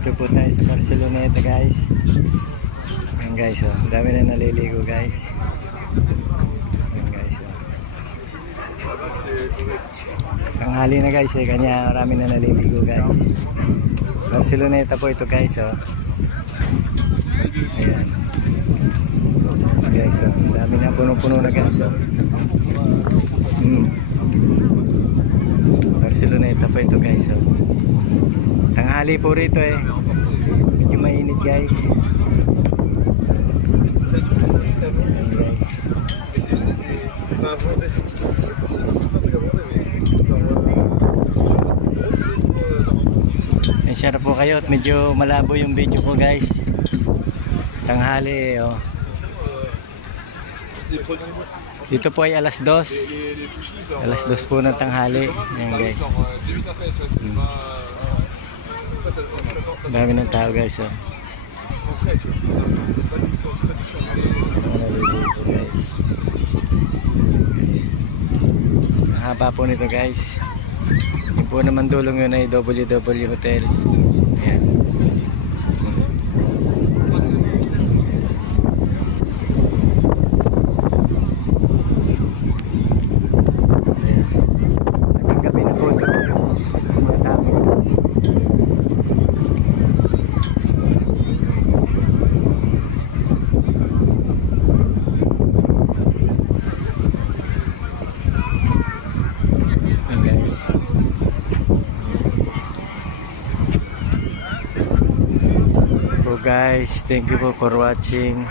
Dito po tayo sa Barceloneta guys. Ayan guys, oh. Dami na naliligo guys. Ayan guys, oh. Tanghali na guys eh, kanya marami na naliligo guys. Barceloneta po ito guys, oh. Ayan guys, oh. Dami na, puno-puno na guys, oh. Barceloneta po ito guys, oh. Tanghali po rito eh. Medyo mainit guys. Ayan guys. Share po kayo at medyo malabo yung video ko guys. Tanghali eh, oh. Dito po ay alas 2. Alas 2 po ng tanghali. Ayan guys. Dami ng tao guys, oh. Ang haba po nito guys. Yung po naman dulong yun ay WW Hotel. Ayan. Nagkagabi na po ito guys. Mga tao ito. So guys, thank you po for watching.